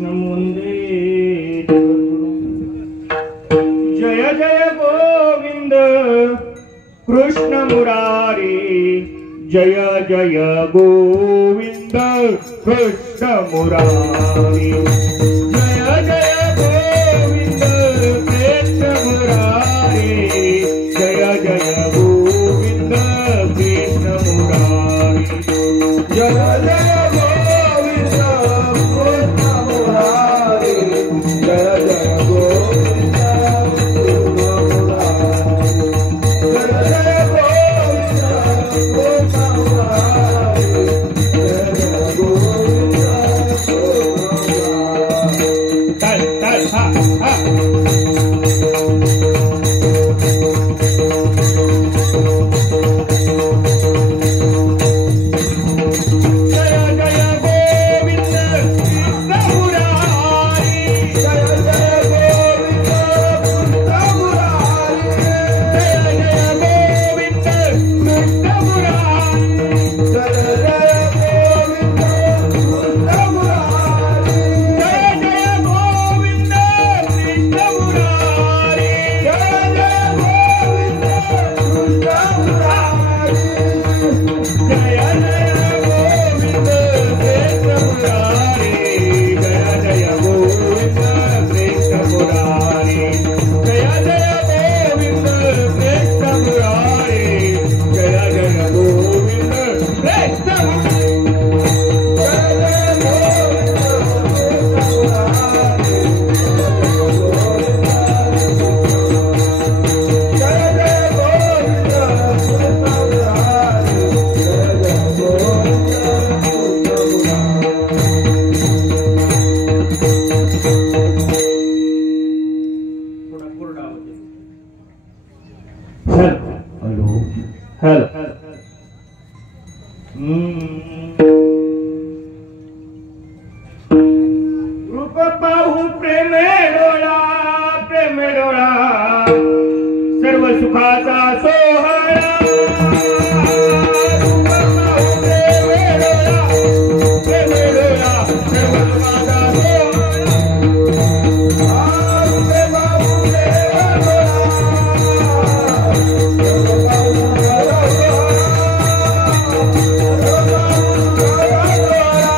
कृष्णं वन्दे जय जय गोविंद कृष्ण मुरारी जय जय गोविंद कृष्ण मुरारी जय जय गोविंद कृष्ण मुरारी जय जय गोविंद कृष्ण मुरारी जय जय गोविंद कृष्ण मुरारी जय जय गोविंद रूप पाहू प्रेमे डोळा सर्व सुखाचा सोहळा रूप पाहू प्रेमे डोळा सर्व सुखाचा सोहळा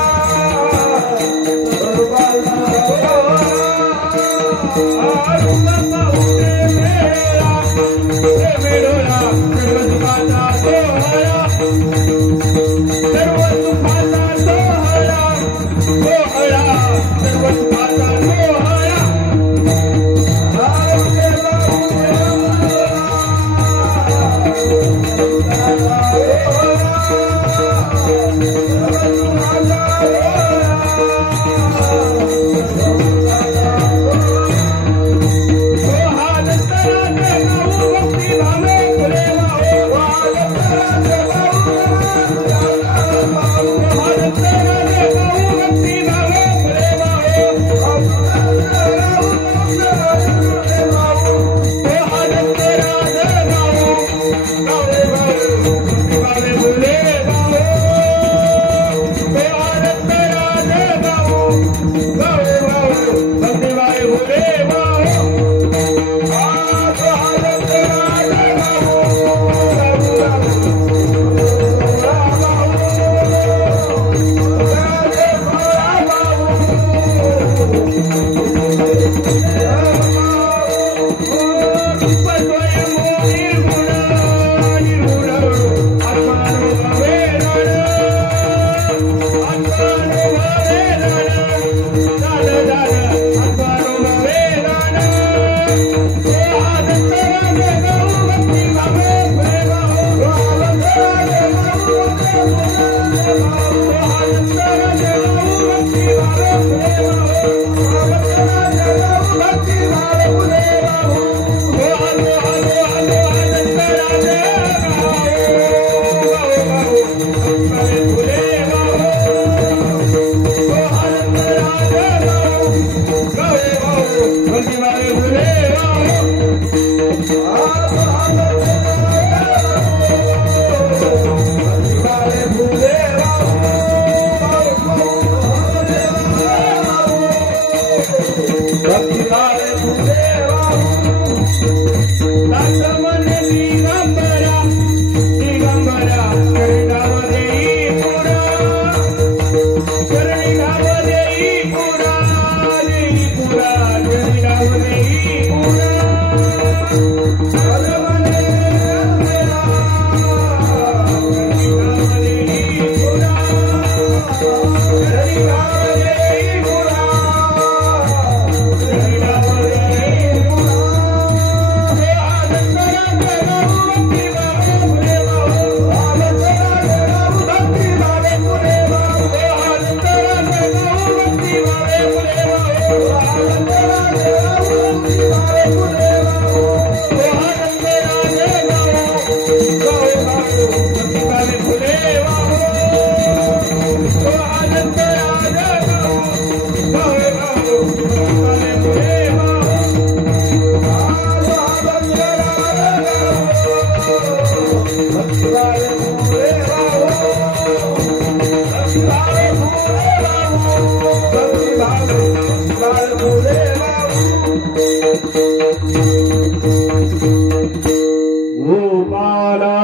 गोपाला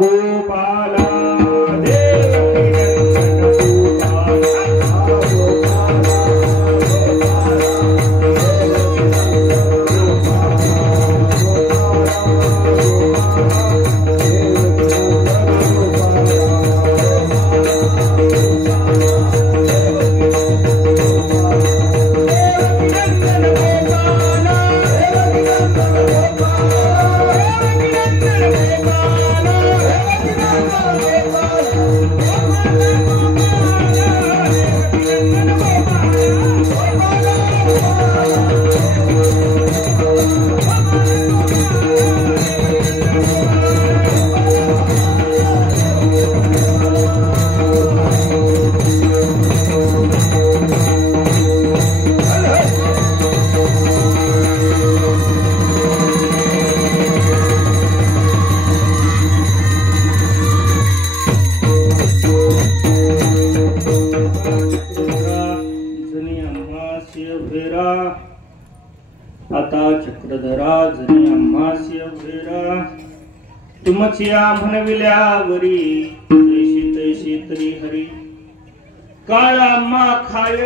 गोपाला आता चक्रधरा जनी आम्हास्य भेरा तुमच्या म्हणविल्यावरी तैशी तैशी तरी हरी काळा मा खाय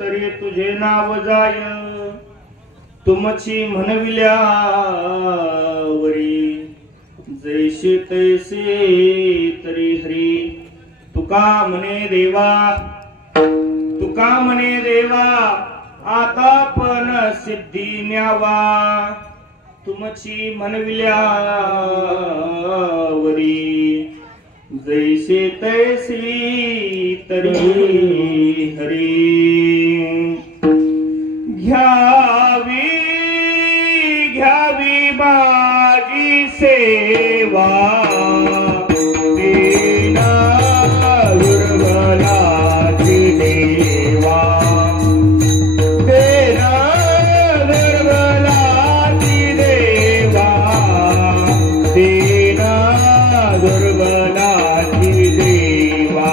तरी तुझे नाव जाय तुमची म्हणविल्यावरी जैशी तैसी तरी हरी तुका म्हणे देवा आता पण सिद्धी न्यावा तुमची म्हणविल्यावरी जैसे तैसी तरी हरी घ्यावी बाजी सेवा दुर्बलाची देवा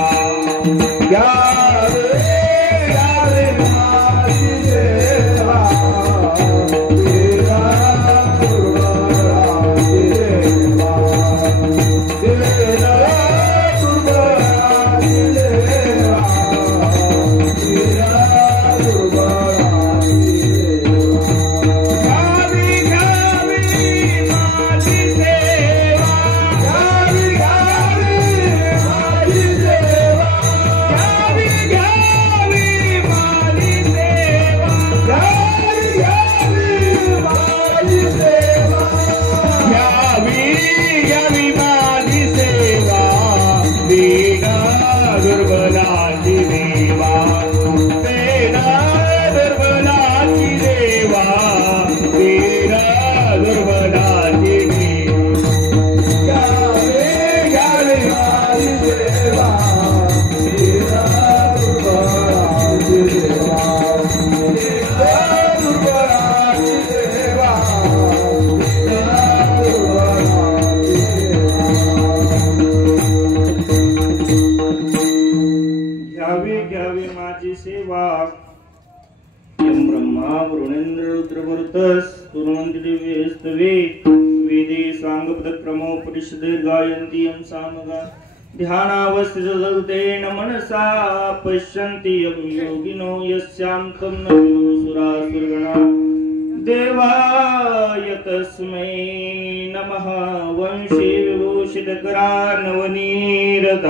माझी सेवा यम ब्रह्मा वरुणेंद्र रुद्रमरुतस तुरवंत दिव्यस्तवे वेदे सांगपदक्रमोपनिषदे गायन्ति यम सामगा ध्यानावस्थितेन मनसा पश्यन्ति यम योगिनो यस्यां तं न सुरासुरगणा देवाय तस्मै नमः। वंशी विभूषितकरा नवनीरदाभात्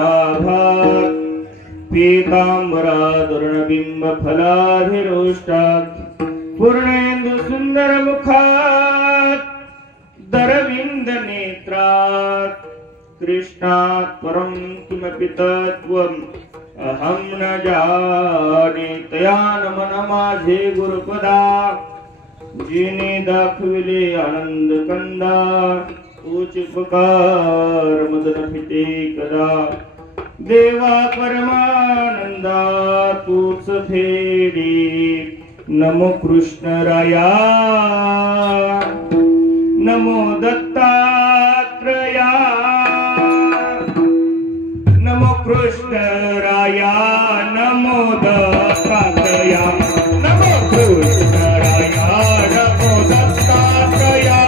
पीताम्बरादुर्णबिम्बफलाधिरोष्टात् पूर्णेन्दु सुन्दरमुखात् दरविन्दनेत्रात् कृष्णात् परं किमपि तत्त्वम् अहं न जाने तया नमन माझे गुरुपदा जिने दाखविले आनंद कंदा तूच उपकार मदन फिते कदा देवा परमानंदा तूच फेडी नमो कृष्ण राया नमो दत्तात्रया नमो कृष्ण राया नमो दत्तात्रया नमो कृष्ण राया नमो दत्तात्रया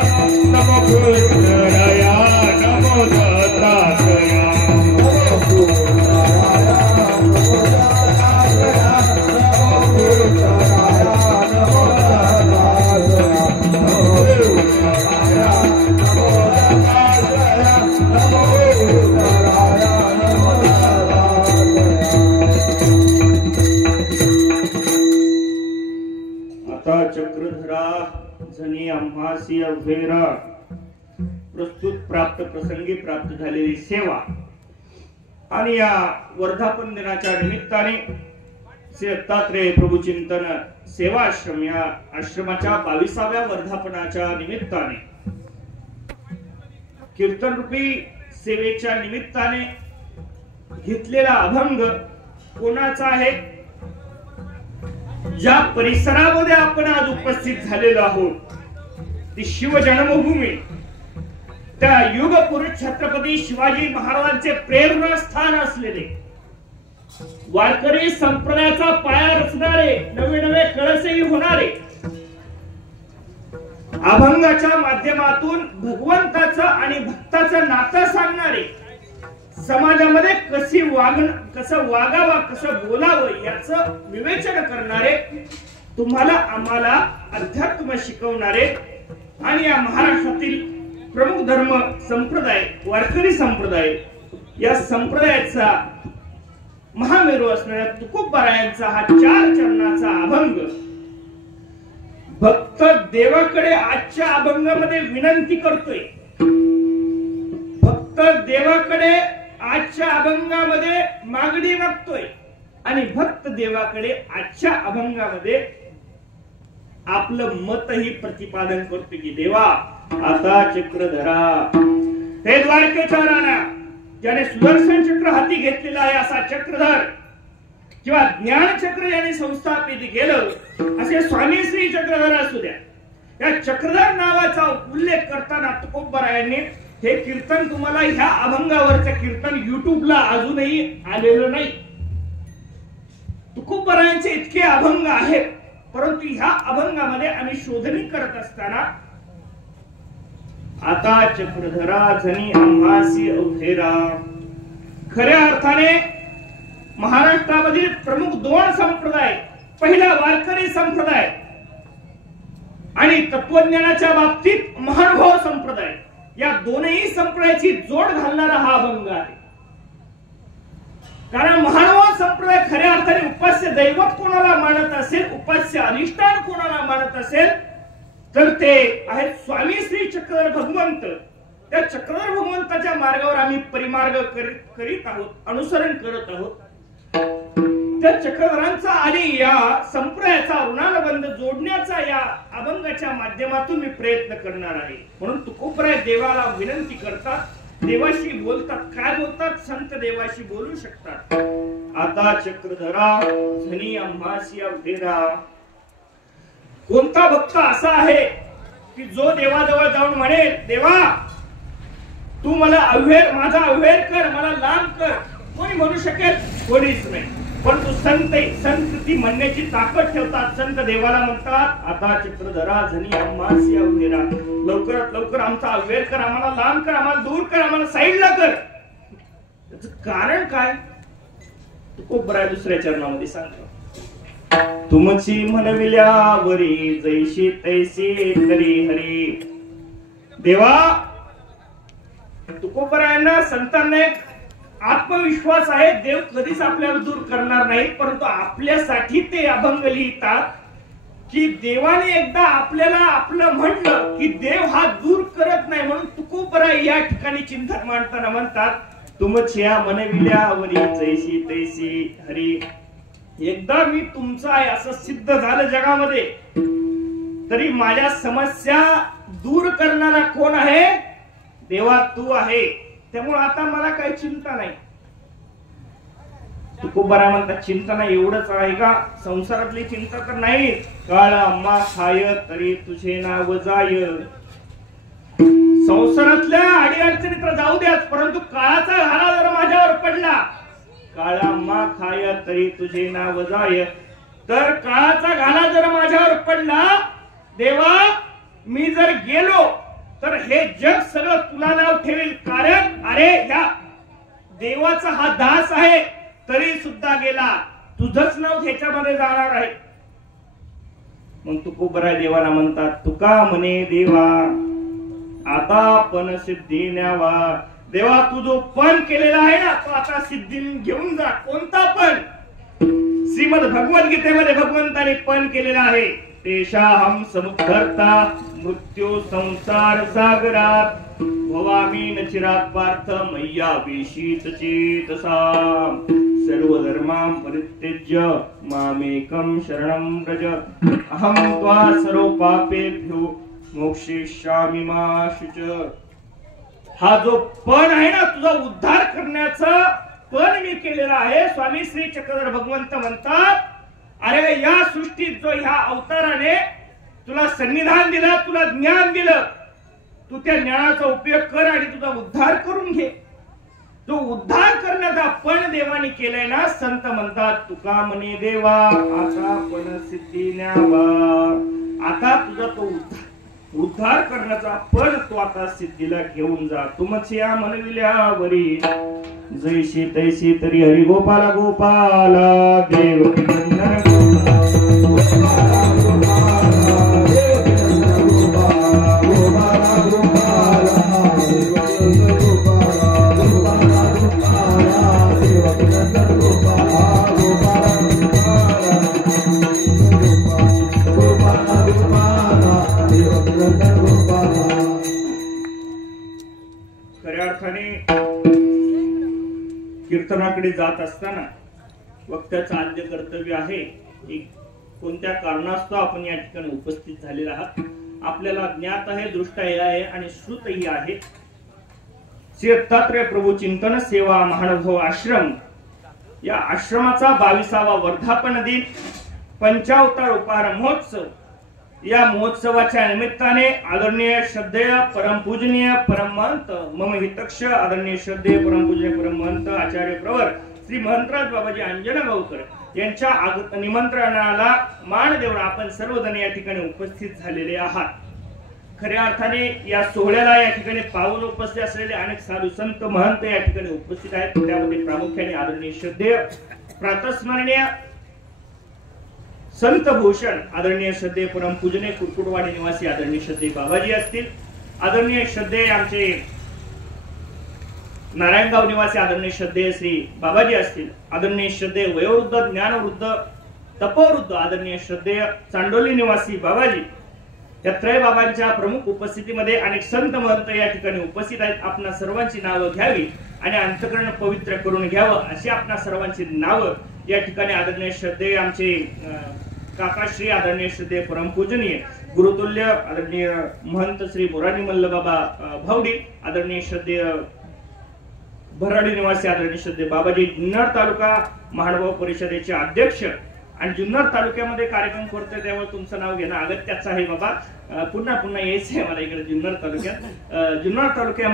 नमो कृष्ण राया नमो दत्तात्रया चक्रधरा जनी आम्हासी अभेरा प्रस्तुत प्राप्त प्रसंगी प्राप्त झालेली सेवा आणि या वर्धापन दिनाच्या निमित्ताने श्री दत्तात्रेय प्रभू चिंतन सेवा आश्रम या आश्रमाच्या 22व्या वर्धापनाच्या निमित्ताने कीर्तन रूपी सेवेच्या निमित्ताने घेतलेला अभंग कोणाचा आहे? ज्या परिसरामध्ये आपण आज उपस्थित झालेलो आहोत ती शिव जन्मभूमी, त्या युग पुरुष छत्रपती शिवाजी महाराजांचे प्रेरणास्थान असलेले वारकरी संप्रदायाचा पाया रचणारे नवे नवे कळसही होणारे अभंगाच्या माध्यमातून भगवंताचं आणि भक्ताचं नातं सांगणारे समाजामध्ये कसं वागावं कसं बोलावं याचं विवेचन करणारे तुम्हाला आम्हाला अध्यात्म शिकवणारे आणि या महाराष्ट्रातील प्रमुख धर्म संप्रदाय वारकरी संप्रदाय या संप्रदायाचा महामेरू असणाऱ्या तुकोबारायांचा हा 4 चरणाचा अभंग भक्त देवाकडे आजच्या अभंगामध्ये विनंती करतोय। भक्त देवाकडे आजच्या अभंगामध्ये मागणी मागतोय आणि भक्त देवाकडे आजच्या अभंगामध्ये आपलं मतही प्रतिपादन करतोय की देवा आता चक्रधरा हे द्वारकेचा राणा ज्याने सुदर्शन चक्र हाती घेतलेला आहे असा चक्रधर किंवा ज्ञान चक्र ज्याने संस्थापित केलं असे स्वामी श्री चक्रधर असू द्या। या चक्रधर नावाचा उल्लेख करताना तुकोबारायांनी हे कीर्तन तुम्हाला ह्या अभंगावरचं कीर्तन युट्यूबला अजूनही आलेलं नाही। तुकोबारायांचे इतके अभंग आहेत परंतु ह्या अभंगामध्ये आम्ही शोधणी करत असताना आता चक्रधरा जनी आम्हासी अवधेरा खऱ्या अर्थाने महाराष्ट्रामधील प्रमुख 2 संप्रदाय, पहिला वारकरी संप्रदाय आणि तत्वज्ञानाच्या बाबतीत महानुभाव संप्रदाय, या दोनही संप्रदायाची जोड घालणारा हा अभंग आहे। कारण महानुभाव संप्रदाय खऱ्या अर्थाने उपास्य दैवत कोणाला मानत असेल, उपास्य अधिष्ठान कोणाला मानत असेल तर ते आहेत स्वामी श्री चक्रधर भगवंत। त्या चक्रधर भगवंताच्या मार्गावर आम्ही परिमार्ग करीत आहोत, अनुसरण करत आहोत। त्या चक्रधरांचा आणि या संप्रदायाचा ऋणानुबंध जोडण्याचा या अभंगाच्या माध्यमातून मी प्रयत्न करणार आहे। म्हणून तुकोबाराय देवाला विनंती करतात, देवाशी बोलतात। काय बोलतात? संत देवाशी बोलू शकतात। आता चक्रधरा धनी आम्हासी अवधेरा कोणता भक्त असा आहे की जो देवाजवळ जाऊन म्हणेल देवा तू मला अव्हेर माझा अव्हेर कर, मला लांब कर, कोणी म्हणू शकेल? कोणीच नाही. परंतु संत ती म्हणण्याची ताकद ठेवतात. संत देवाला म्हणतात, आता चित्रधरा जनी आम्हास या उमेरा, लवकरात लवकर आमचा अवेर कर, आम्हाला लांब कर, आम्हाला दूर कर, आम्हाला साईडला कर. त्याचं कारण काय? तुकोबराय दुसऱ्या चरणामध्ये सांगतो, तुमची म्हणविल्यावरी जैशी तैसी तरी हरी. देवा, तुकोबरायांना संतांना एक आत्मविश्वास आहे, देव कधीच आपल्याला दूर करणार नाही. परंतु आपल्यासाठी ते अभंग लिहितात की देवाने एकदा आपल्याला आपलं म्हटलं की देव हा दूर करत नाही. म्हणून तुकोबराय या ठिकाणी चिंतन मांडताना म्हणतात, तुमच्या मनविल्यावरी जैशी तैसी हरी. एकदा मी तुमचा आहे असं सिद्ध झालं जगामध्ये, तरी माझ्या समस्या दूर करणारा कोण आहे? देवा तू आहे. त्यामुळे आता मला काही चिंता नाही. तुकोबराय म्हणतात, चिंता नाही एवढंच आहे का? संसारातली चिंता तर नाही. काळ अम्मा खाय तरी तुझे नाव जाय. संसारातल्या अडीअडचणी तर जाऊ द्याच, परंतु काळाचा घाला जर माझ्यावर पडला, काळा मा खाय तरी तुझे नाव जाय, तर काळाचा घाला जर माझ्यावर पडला, देवा मी जर गेलो तर हे जग सगळं तुला नाव ठेवेल. कारण अरे या देवाचा हा दास आहे, तरी सुद्धा गेला, तुझंच नाव ह्याच्यामध्ये जाणार आहे. मग तुकोबराय देवाला म्हणतात, तुका म्हणे देवा आता पण सिद्धी न्यावा. देवा तू जो पण केलेला आहे ना, तो आता सिद्धी घेऊन जा. कोणता पण? श्रीमद भगवद्गीतेमध्ये भगवंताने पण केलेला आहे, तेषाहं समुद्धर्ता मृत्यू संसार सागरात भवामी न चिरात पार्थ मय्या वेशीत चेतसा सर्व धर्मां परित्यज्य मामेकं शरणं व्रज अहं त्वा सर्व पापेभ्यो मोक्षयिष्यामि मा शुच. हा जो पण आहे ना, तुझा उद्धार करण्याचा पण मी केलेला आहे. स्वामी श्री चक्रधर भगवंत म्हणतात, अरे या सृष्टीत जो ह्या अवताराने तुला सन्निधान दिलं, तुला ज्ञान दिलं, तू त्या ज्ञानाचा उपयोग कर आणि तुझा उद्धार करून घे. जो उद्धार करण्याचा पण देवाने केलाय ना, संत म्हणतात, तुका म्हणे देवा आता पण सिद्धी न्यावा. आता तुझा तो उद्धार करण्याचा पण तो आता सिद्धीला घेऊन जा. तुमच्या मनविल्यावरी जैशी तैसी तरी हरी. गोपाला गोपाला देव खऱ्या अर्थाने कीर्तनाकडे जात असताना वक्त्याचं आद्य कर्तव्य आहे, कोणत्या कारणास्तव आपण या ठिकाणी उपस्थित झालेला आहात. आपल्याला ज्ञात आहे, दृष्ट आहे आणि श्रुतही आहे. श्री दत्तात्रय प्रभू चिंतन सेवा महानुभव आश्रम या आश्रमाचा 22वा वर्धापन दिन, पंचावतार उपहार महोत्सव. या महोत्सवाच्या निमित्ताने आदरणीय श्रद्धेय परमपूजनीय परमहंत मम हितक्ष आदरणीय श्रद्धेय परमपूजनीय परमहंत आचार्य प्रवर श्री महंतराज बाबाजी अंजनगावकर यांच्या निमंत्रणाला मान देऊन आपण सर्वजण या ठिकाणी उपस्थित झालेले आहात. खऱ्या अर्थाने या सोहळ्याला या ठिकाणी पावन उपस्थित असलेले अनेक साधू संत महंत या ठिकाणी उपस्थित आहेत. त्यामध्ये प्रामुख्याने आदरणीय श्रद्धेय प्रातस्मरणीय संत भूषण आदरणीय श्रद्धेय परमपूजनीय कुरकुटवाडी निवासी आदरणीय श्रद्धेय बाबाजी असतील, आदरणीय श्रद्धेय आमचे नारायणगाव निवासी आदरणीय श्रद्धेय श्री बाबाजी असतील, आदरणीय श्रद्धेय वयोवृद्ध ज्ञानवृद्ध तपोवृद्ध आदरणीय श्रद्धेय चांडोली निवासी बाबाजी, या त्रय बाबांच्या प्रमुख उपस्थितीमध्ये अनेक संत महंत या ठिकाणी उपस्थित आहेत. आपणा सर्वांची नावं घ्यावी आणि अंतःकरण पवित्र करून घ्यावं अशी आपणा सर्वांची नावं या ठिकाणी आदरणीय श्रद्धेय आमचे काकाश्री आदरणीय श्रद्धेय परमपूजनीय गुरुतुल्य आदरणीय महंत श्री मोरारी मल्ल बाबा भावडी, आदरणीय श्रद्धेय भराडी निवासी आदरणीय श्रद्धेय बाबाजी जुन्नर तालुका महानुभाव परिषदेचे अध्यक्ष आणि जुन्नर तालुक्यामध्ये कार्यक्रम करतोय त्यामुळे तुमचं नाव घेणं अगत्याचं आहे बाबा. पुन्हा पुन्हा यायचंय मला इकडे जुन्नर तालुक्यात. जुन्नर तालुका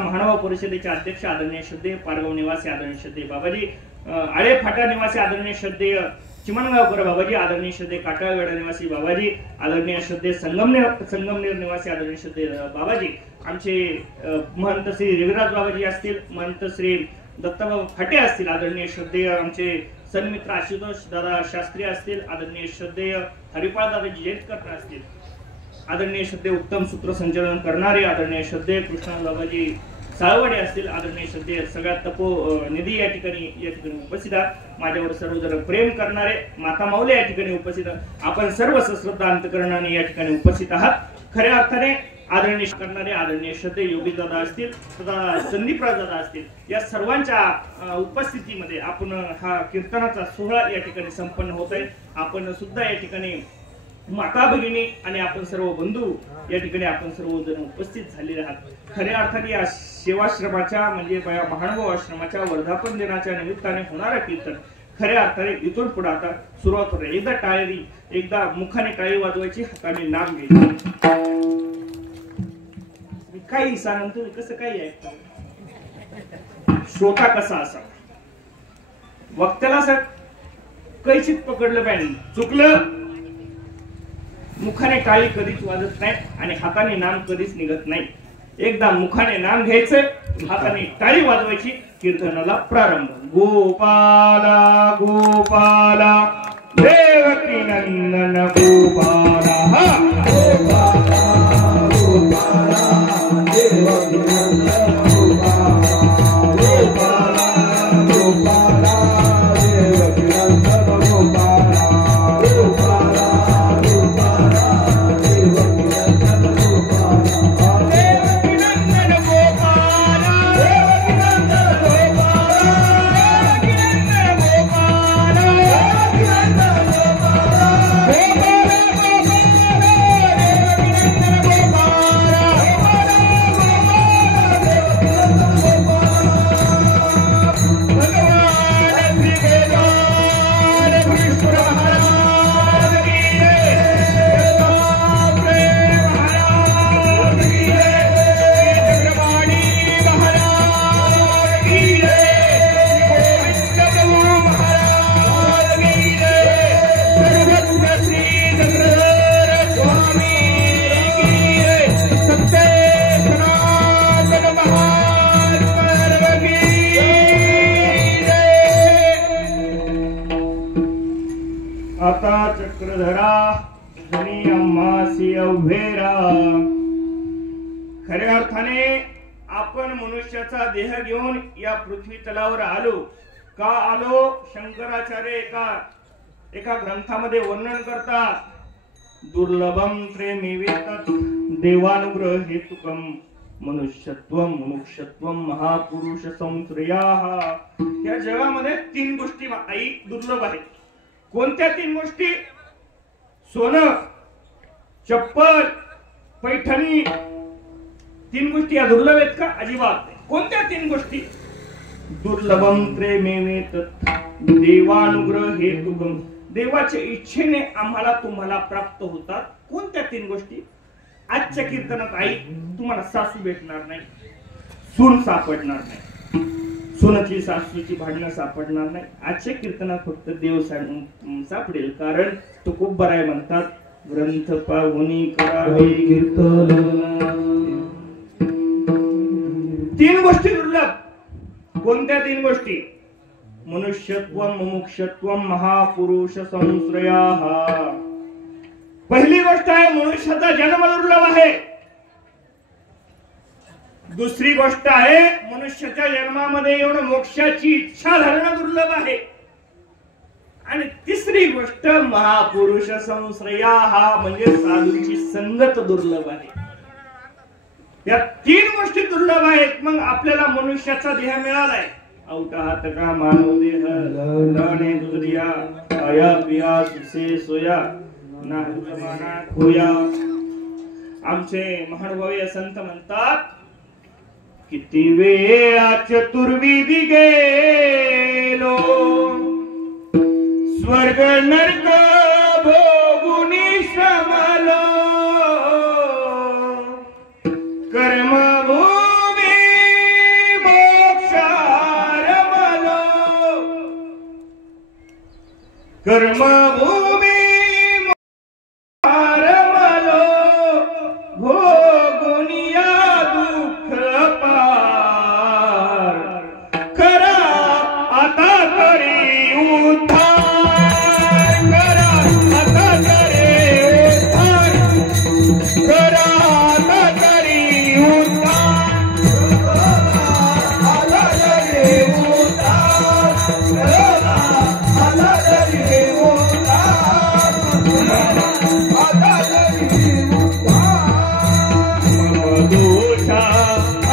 महानुभाव परिषदेचे अध्यक्ष आदरणीय श्रद्धेय पारगाव निवासी आदरणीय श्रद्धेय बाबाजी, आळे फाटा निवासी आदरणीय श्रद्धेय चिमणगावकर बाबाजी, आदरणीय श्रद्धेय काटाळवेढा निवासी बाबाजी, आदरणीय श्रद्धेय संगमनेर निवासी आदरणीय श्रद्धेय बाबाजी, आमचे महंत श्री रविराज बाबाजी असतील, महंत श्री दत्ताबाबा फाटे असतील, आदरणीय श्रद्धेय आमचे सन्मित्र आशुतोष दादा शास्त्री असतील, आदरणीय श्रद्धेय हरिपाळ दादाजी जयंतकर असतील, आदरणीय श्रद्धेय उत्तम सूत्रसंचालन करणारे आदरणीय श्रद्धेय कृष्णा बाबाजी साळवडे असतील, आदरणीय श्रद्धेय सगळ्यात तपो निधी या ठिकाणी उपस्थित आहात. माझ्यावर सर्वजण प्रेम करणारे माता माऊले या ठिकाणी उपस्थित आहात. आपण सर्व सश्रद्धा अंतकरणाने या ठिकाणी उपस्थित आहात. खऱ्या अर्थाने आदरणीय करणारे आदरणीय श्रद्धेय योगी दादा असतील, तथा संदीपराज दादा असतील, या सर्वांच्या उपस्थितीमध्ये आपण हा कीर्तनाचा सोहळा या ठिकाणी संपन्न होत आहे. आपण सुद्धा या ठिकाणी माता भगिनी आणि आपण सर्व बंधू या ठिकाणी आपण सर्वजण उपस्थित झालेले आहात. खऱ्या अर्थाने या सेवाश्रमाच्या म्हणजे महानुभाव आश्रमाच्या वर्धापन दिनाच्या निमित्ताने होणारा कीर्तन खऱ्या अर्थाने इथून पुढे आता सुरुवात होते. एकदा मुखाने टाळी वाजवायची, हाताने नाम घ्यायचे. काही सांगा तुम्ही कसं काही ऐकता, श्रोता कसा असा, वक्त्याला असं कैचित पकडलं पाहिजे. चुकलं मुखाने टाळी कधीच वाजत नाही आणि हाताने नाम कधीच निघत नाही. एकदा मुखाने नाम घ्यायचं, हाताने टाळी वाजवायची, कीर्तनाला प्रारंभ. गोपाला गोपाला देवकी नंदन गोपाला, गोपाला गोपाला देवकी नंदन गोपाला, गोपाला गोपाला देवकी नंदन गोपाला, गोपाला गोपाला देवकी नंदन गोपाला, देवकी नंदन गोपाला, देवकी नंदन गोपाला, देवकी नंदन गोपाला, देवकी नंदन आता चक्रधरा धनी अम्मासी अवघेरा. खऱ्या अर्थाने आपण मनुष्याचा देह घेऊन या पृथ्वी तलावर आलो. का आलो? शंकराचार्य एका ग्रंथामध्ये वर्णन करतात. दुर्लभम प्रेमिवितत देवानुग्रह हेतुकम मनुष्यत्वम मुमुक्षत्वम महापुरुष संश्रयाः. या जगामध्ये 3 गोष्टी आई दुर्लभ आहेत. कोणत्या 3 गोष्टी? सोनं, चप्पल, पैठणी. 3 गोष्टी या दुर्लभ आहेत का? अजिबात नाही. कोणत्या 3 गोष्टी? दुर्लभम प्रेमेवेतत देवानुग्रह हेतुकम. देवाच्या इच्छेने आम्हाला तुम्हाला प्राप्त होतात. कोणत्या 3 गोष्टी? आजच्या कीर्तनात आई तुम्हाला सासू भेटणार नाही, सून सापडणार नाही, सोनाची सासूची भांडणं सापडणार नाही. आजच्या कीर्तनात फक्त देव सापडेल. कारण तो खूप बराय म्हणतात, ग्रंथ पाहुनी करावे कीर्तन. 3 गोष्टी दुर्लभ. कोणत्या 3 गोष्टी? मनुष्यत्वम मुमुक्षत्वम महापुरुष संश्रयाः. पहिली गोष्ट आहे मनुष्याचा जन्म दुर्लभ आहे. दुसरी गोष्ट आहे मनुष्याच्या जन्मामध्ये येऊन मोक्षाची इच्छा धरणं दुर्लभ आहे. आणि तिसरी गोष्ट महापुरुष संश्रयाः म्हणजे साधूंची संगत दुर्लभ आहे. या 3 गोष्टी दुर्लभ आहेत. मग आपल्याला मनुष्याचा देह मिळालाय. अवताहात का मानव देह लाणे दुसरिया आया पिया सुसे सोया ना जमाना खोया. आमचे महानुभावी संत म्हणतात, किती वेळा चतुर्विधी गेलो स्वर्ग नरक भोगुनी श्रमलो कर्मभूमी मोक्षारमलो कर्मभूमी मोक्षारमलो भोगुनिया दुःख पार करा आता तरी उद्धार करा आता तरी उद्धार करा आता तरी उद्धार आता तरी उद्धार करा आता तरी उद्धार आता तरी उद्धार दोषा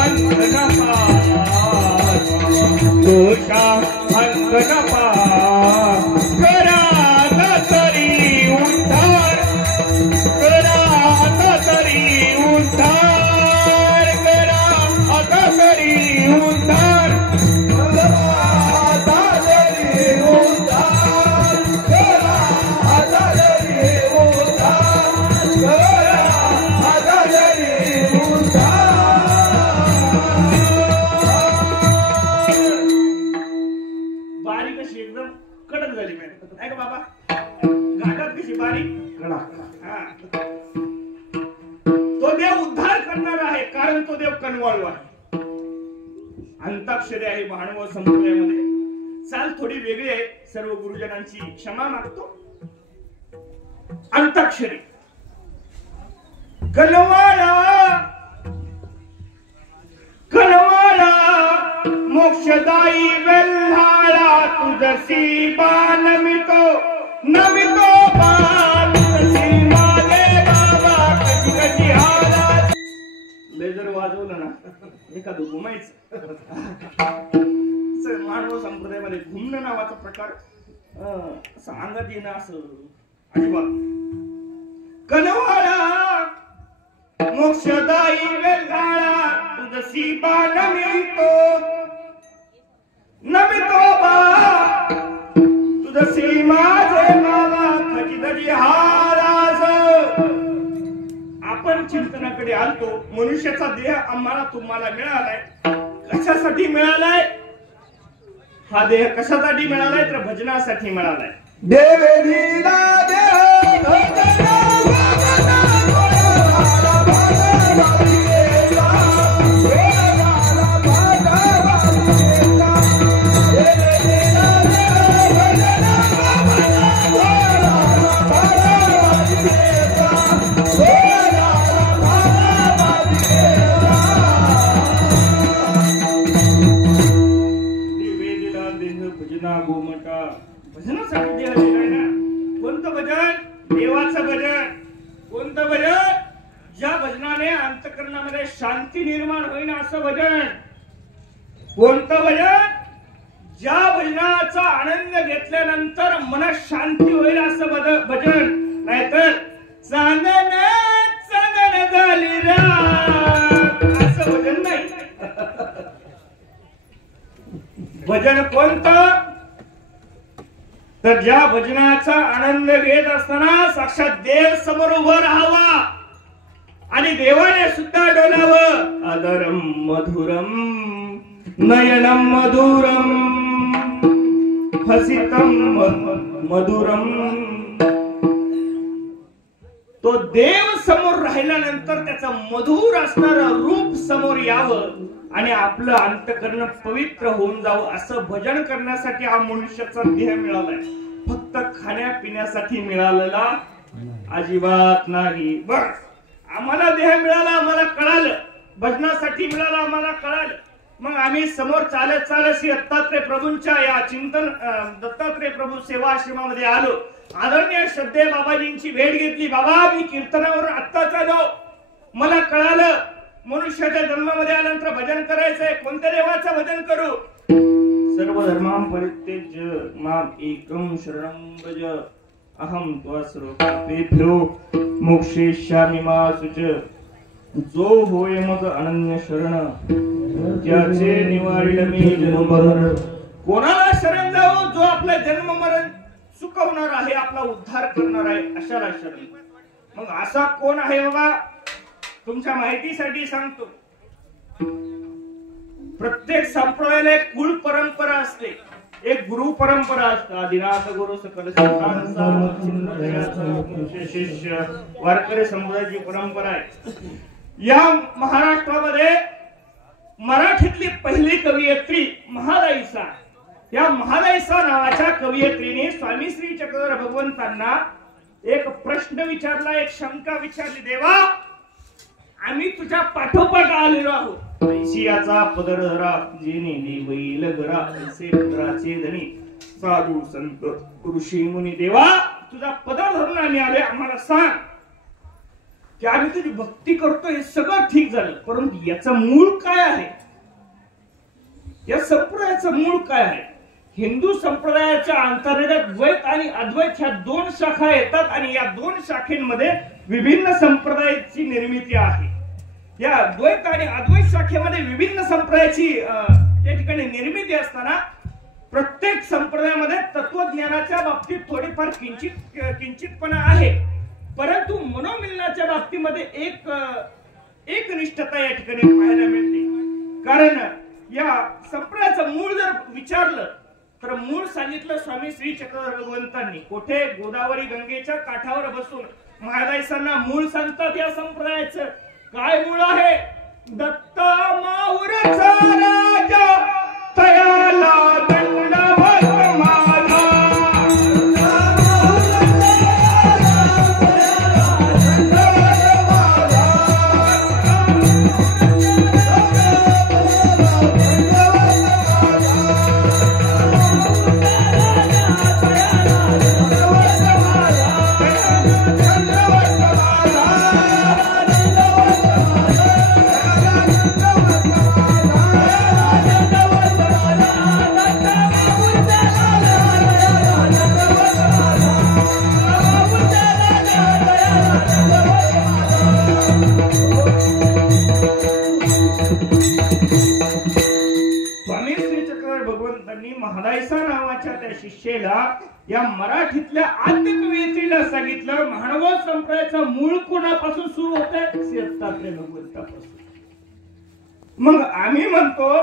अंत न पार दोषा अंत न पार करा आता तरी उद्धार करा आता तरी उद्धार करा आता तरी उद्धार करा आता तरी उद्धार करा आता तरी उद्धार करा आता तरी बारी कशी एकदम कडक झाली मॅडम नाही का बाबा घाटात कशी बारी कडक हा तो देव उद्धार करणार आहे कारण तो देव कनवाळू आहे अंताक्षरी आहे महानुभाव संप्रदायामध्ये चाल थोडी वेगळी आहे सर्व गुरुजनांची क्षमा मागतो अंताक्षरी कनवाळा कनवाळा मोक्षदायी वेल्हाळा तुझसी बा नमितो नमितो बा तुझसी मागे बाबा कधी कधी हाला लय जर वाजवलं ना एखादं घुमायचं मानव संप्रदायामध्ये घुमणं नावाचा प्रकार असं अंगात येणं असं अजिबात कनवाळा मोक्षदायी वेल्हाळा तुझसी बा नमितो नमितो बा तुझसी माझे बाबा कधीतरी हारास आपण चिंतनाकडे आलतो मनुष्याचा देह आम्हाला तुम्हाला मिळालाय कशासाठी मिळालाय हा देह कशासाठी मिळालाय तर भजनासाठी मिळालाय देवेलीला देह भजना भजना भजनासाठी देह दिलाय ना कोणतं भजन देवाचं भजन कोणतं भजन ज्या भजनाने अंतःकरणामध्ये शांती निर्माण होईल असं भजन कोणतं भजन ज्या भजनाचा आनंद घेतल्यानंतर मनात शांती होईल असं भजन नाहीतर चांदन चांदन झाली रात असं भजन नाही भजन कोणतं तर ज्या भजनाचा आनंद घेत असताना साक्षात देव समोर उभं राहावा आणि देवाने सुद्धा डोलावं आदरम मधुरम नयनम मधुरम हसितम मधुरम तो देव समोर राहिल्यानंतर त्याचं मधुर असणारं रूप समोर यावं आणि आपलं अंतःकरण पवित्र होऊन जावं असं भजन करण्यासाठी हा मनुष्याचा देह मिळालाय फक्त खाण्यापिण्यासाठी मिळालेला अजिबात नाही बर आम्हाला देह मिळाला आम्हाला कळालं भजनासाठी मिळाला आम्हाला कळालं मग आम्ही समोर चालत चालत श्री दत्तात्रय प्रभूंच्या या चिंतन दत्तात्रय प्रभू सेवा आश्रमामध्ये आलो आदरणीय श्रद्धेय बाबाजींची भेट घेतली बाबा मी कीर्तनावर आत्ताच आलो मला कळालं मनुष्याच्या जन्मामध्ये आल्यानंतर भजन करायचंय कोणत्या देवाचं भजन करू सर्व धर्मां परित्यज्य माम एकम शरणं व्रज अहम त्वा सर्वपापेभ्यो मोक्षयिष्यामि मा शुच जो होय मग अनन्य शरण ज्याचे निवारिल मी जन्म मरण कोणाला शरण जाऊ जो आपलं जन्म मरण सुकवणार आहे, आपला उद्धार करणार आहे अशा शरण. मग असा कोण आहे बाबा? तुमच्या माहितीसाठी सांगतो. प्रत्येक संप्रदायाला एक कुळ परंपरा असते, एक गुरु परंपरा असते. आदिनाथ गुरु सकल शिष्य वारकरी समुदायाची परंपरा आहे. या महाराष्ट्रामध्ये मराठीतली पहिली कवयित्री महादाईसा, या महादाईसा नावाच्या कवयित्रीने स्वामी श्री चक्रधर भगवंतांना एक प्रश्न विचारला, एक शंका विचारली. देवा, आम्ही तुझ्या पाठोपाठ आलेलो आहोत. ऐशियाचा पदर धरा, जेने बैल गरा, ऐसे पदराचे धनी साधू संत ऋषी मुनी. देवा, तुझा पदर धरून आम्ही आलोय, आम्हाला सांग की आम्ही तुझी भक्ती करतो, हे सगळं ठीक झालं, परंतु याचं मूळ काय आहे? या संप्रदायाचं मूळ काय आहे? हिंदू संप्रदायाच्या अंतर्गत द्वैत आणि अद्वैत ह्या दोन शाखा येतात आणि या दोन शाखेमध्ये विभिन्न संप्रदायाची निर्मिती आहे. या द्वैत आणि अद्वैत शाखेमध्ये विभिन्न संप्रदायाची त्या ठिकाणी निर्मिती असताना प्रत्येक संप्रदायामध्ये तत्वज्ञानाच्या बाबतीत थोडीफार किंचितपणा आहे, परंतु मनोमिलनाच्या बाबतीमध्ये एक निष्ठता या ठिकाणी पाहायला मिळते. कारण या संप्रदायाचं मूळ जर विचारलं तर मूळ सांगितलं स्वामी श्री चक्रधर भगवंतांनी. कोठे? गोदावरी गंगेच्या काठावर बसून महादाईसांना मूळ सांगतात. या संप्रदायाचं काय मूळ आहे? दत्ता माऊरचा राजा तयाला दंडवत माझा. महादाईसा नावाच्या त्या शिष्येला, या मराठीतल्या आद्य कवयित्रीला सांगितलं महानवो संप्रदायाचं मूळ कोणापासून सुरू होतंय? दत्तात्रय भगवंतापासून. मग आम्ही म्हणतो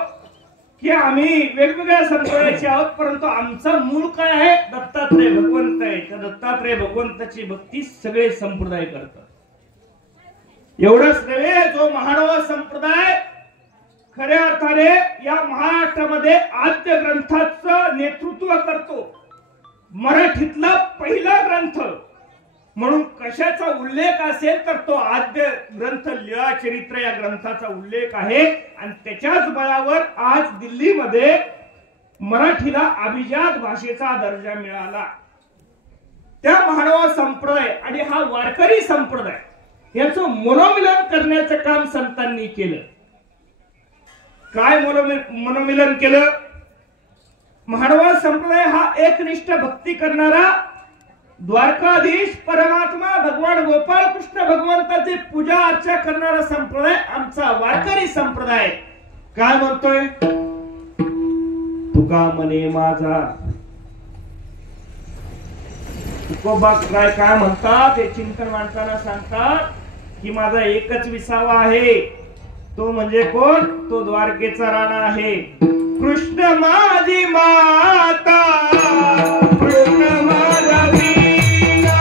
की आम्ही वेगवेगळ्या संप्रदायाचे आहोत, परंतु आमचा मूळ काय आहे? दत्तात्रय भगवंत आहे. त्या दत्तात्रय भगवंताची भक्ती सगळे संप्रदाय करतात. एवढंच नव्हे, जो महानवो संप्रदाय खऱ्या अर्थाने या महाराष्ट्रामध्ये आद्य ग्रंथाचं नेतृत्व करतो, मराठीतला पहिला ग्रंथ म्हणून कशाचा उल्लेख असेल तर तो आद्य ग्रंथ लीळा चरित्र या ग्रंथाचा उल्लेख आहे. आणि त्याच्याच बळावर आज दिल्लीमध्ये मराठीला अभिजात भाषेचा दर्जा मिळाला. त्या महानवा संप्रदाय आणि हा वारकरी संप्रदाय याचं मनोमिलन करण्याचं काम संतांनी केलं. काय मनोमिलन केलं? महानवा संप्रदाय हा एकनिष्ठ भक्ती करणारा द्वारकाधीश परमात्मा भगवान गोपाळ कृष्ण भगवंताची पूजा अर्चा करणारा संप्रदाय आमचा वारकरी संप्रदाय. काय म्हणतोय? तुका मने माझा तुकोबा काय म्हणतात? ते चिंतन माणसाला सांगतात की माझा एकच विसावा आहे, तो म्हणजे कोण? तो द्वारकेचा राणा आहे. कृष्ण माझी माता, कृष्ण माझा वीरा,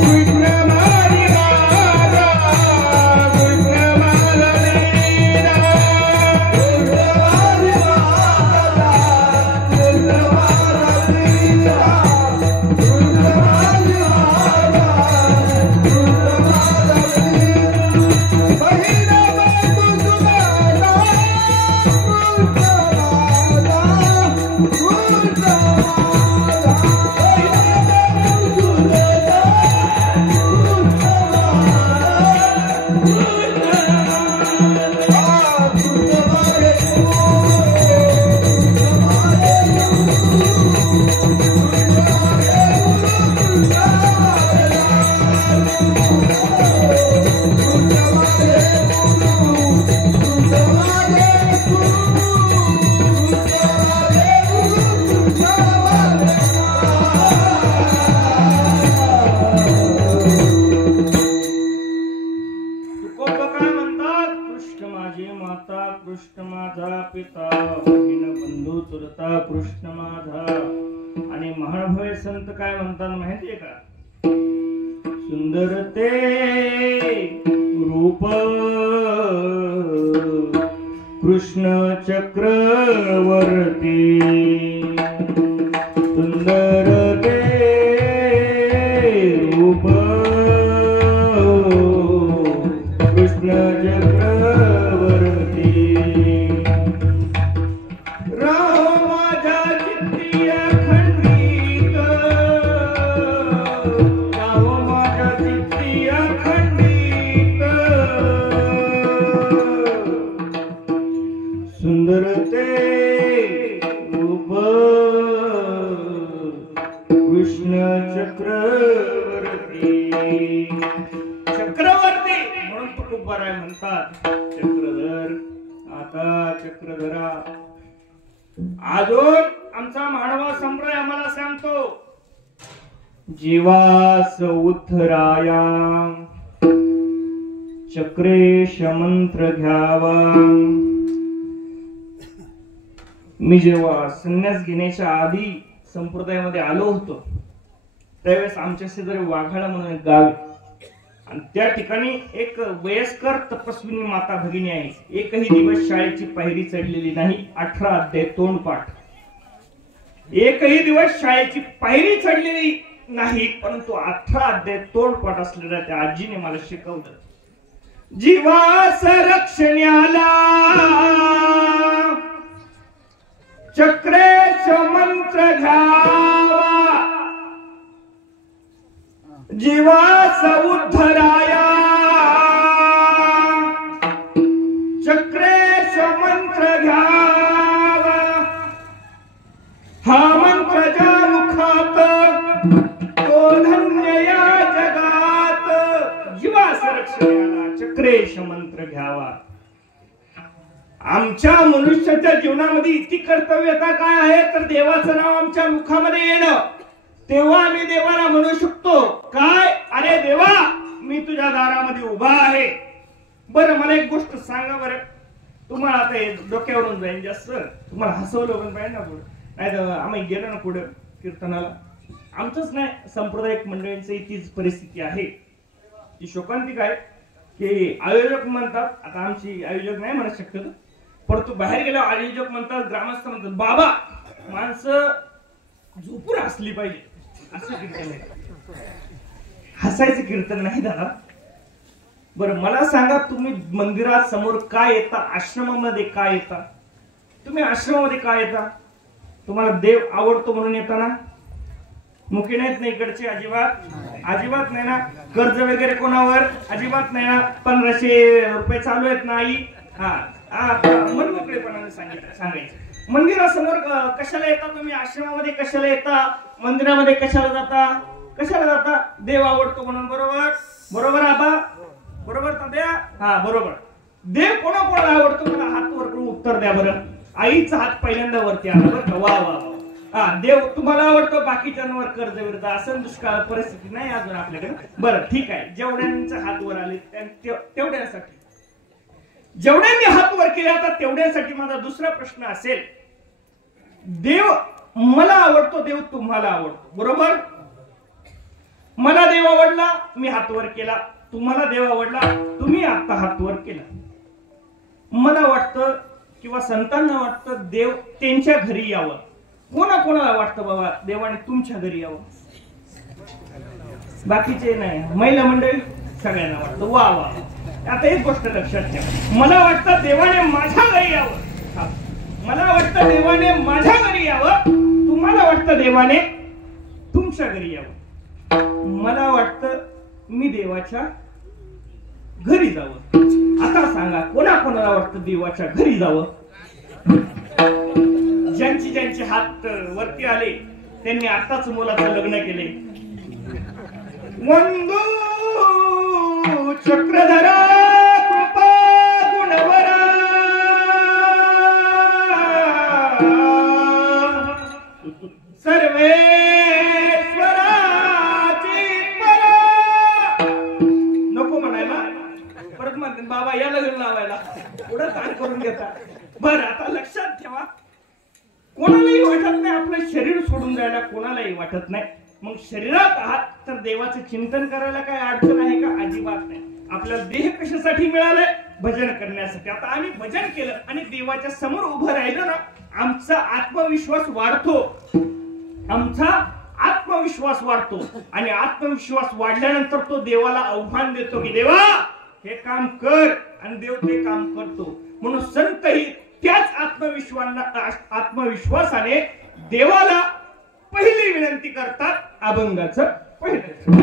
कृष्ण माझी माता, कृष्ण माझा वीरा, कृष्ण माझी माता, कृष्ण माझा वीरा, कृष्ण माझी माता, कृष्ण माझा वीरा. आणि महानुभवे संत काय म्हणतात माहितीये का? सुंदर ते रूप कृष्ण चक्रवर्ती, सुंदर ते रूप कृष्ण चक्रवर्ती, राम माझ्या चित्ती अखंडित, राम माझ्या चित्ती अखंडित, सुंदर ते रूप कृष्ण चक्रवर्ती. चक्रवर्ती म्हणून तुकोबाराय म्हणतात चक्रधर, आता चक्रधरा. अजून आमचा मानवा संप्रदाय आम्हाला सांगतो, जीवास उद्धराया चक्रेश मंत्र घ्यावा. मी जेव्हा संन्यास घेण्याच्या आधी संप्रदायामध्ये आलो होतो त्यावेळेस आमच्या शेजारी वाघाळा म्हणून एक गाव आहे आणि त्या ठिकाणी एक वयस्कर तपस्विनी माता भगिनी आहे. एकही दिवस शाळेची पायरी चढलेली नाही, 18 अध्याय तोंडपाठ. एकही दिवस शाळेची पायरी चढलेली नाही, परंतु 18 अध्याय तोंडपाठ असलेल्या त्या आजीने मला शिकवलं. जीवास रक्षण्याला चक्रेश मंत्र घ्यावा, जीवास उद्धराया चक्रेश मंत्र घ्यावा. हा मंत्र ज्या मुखात तो धन्य या जगात, जीवास रक्षणाला चक्रेश मंत्र घ्यावा. आमच्या मनुष्याच्या जीवनामध्ये इतकी कर्तव्यता काय आहे तर देवाचं नाव आमच्या मुखामध्ये येणं, तेव्हा आम्ही देवाला म्हणू शकतो काय, अरे देवा मी तुझ्या दारामध्ये उभा आहे. बरं मला एक गोष्ट सांगा बरं, तुम्हाला आता हे डोक्यावरून जाईल जास्त, तुम्हाला हसवलं पण पाहिजे ना पुढे, नाही तर आम्ही गेलो ना पुढे कीर्तनाला. आमचंच नाही सांप्रदायिक मंडळींची तीच परिस्थिती आहे. ती शोकांतिक आहे की आयोजक म्हणतात, आता आमची आयोजक नाही म्हणू शकत परंतु बाहेर गेल्यावर आयोजक म्हणतात, ग्रामस्थ म्हणतात, बाबा माणसं झोपून हसली पाहिजे असं कीर्तन आहे. हसायचं कीर्तन नाही दादा. बरं मला सांगा, तुम्ही मंदिरात समोर काय येता, आश्रमामध्ये काय येता? तुम्ही आश्रमामध्ये काय येता? तुम्हाला देव आवडतो म्हणून येता ना? मुखी नाहीत ना इकडचे, अजिबात नाही ना. कर्ज वगैरे कोणावर अजिबात नाही ना. 1500 रुपये चालू आहेत ना आई? हा मनमोकळेपणाने सांगायचं. मंदिरासमोर कशाला येता तुम्ही? आश्रमामध्ये कशाला येता? मंदिरामध्ये कशाला जाता? देव आवडतो म्हणून. बरोबर आबा, बरोबर तात्या? हा बरोबर. देव कोणाकोणाला आवडतो मला हात वर करून उत्तर द्या बरं. आईचा हात पहिल्यांदा वरती आला बरं का. वा वा. हा देव तुम्हाला आवडतो, बाकीच्यांवर कर्ज विरत असं दुष्काळ परिस्थिती नाही अजून आपल्याकडे. बरं ठीक आहे, जेवढ्यांचे हात वर आले तेवढ्यासाठी, जेवढ्यांनी हात वर केले आता तेवढ्यासाठी माझा दुसरा प्रश्न असेल, देव मला आवडतो, देव तुम्हाला आवडतो, बरोबर? मला देव आवडला, मी हात वर केला. तुम्हाला देव आवडला, तुम्ही आता हात वर केला. मला वाटतं किंवा संतांना वाटतं देव त्यांच्या घरी यावं. कोणाला वाटतं बाबा देवाने तुमच्या घरी यावं? बाकीचे नाही, महिला मंडळी सगळ्यांना वाटतं. वा वा. आता एक गोष्ट लक्षात ठेवा, मला वाटतं देवाने माझ्या घरी यावं. मला वाटतं देवाने माझ्या घरी यावं. तुम्हाला वाटतं देवाने तुमच्या घरी यावं. मला वाटतं मी देवाच्या घरी जावं. आता सांगा कोणाला वाटतं देवाच्या घरी जावं? ज्यांचे हात वरती आले त्यांनी आताच मुलाचं लग्न केले. वंदू चक्रधरा कृपा गुणवरा, सर्वेश्वराची परा. नको म्हणायला, परत म्हणते बाबा या लग्न लावायला पुढे ताण करून घेता. बरं आता लक्षात ठेवा, कोणालाही वाटत नाही आपलं शरीर सोडून जायला, कोणालाही वाटत नाही. मग शरीरात आहात तर देवाचं चिंतन करायला काय अडचण आहे का? अजिबात नाही. आपल्याला देह कशासाठी मिळालाय? भजन करण्यासाठी. आता आम्ही भजन केलं आणि देवाच्या समोर उभं राहिलो ना, आमचा आत्मविश्वास वाढतो, आमचा आत्मविश्वास वाढतो. आणि आत्मविश्वास वाढल्यानंतर तो देवाला आव्हान देतो की देवा हे काम कर, आणि देव ते काम करतो. म्हणून संतही त्याच आत्मविश्वासाने देवाला पहिली विनंती करतात. अभंगाचं पहिलं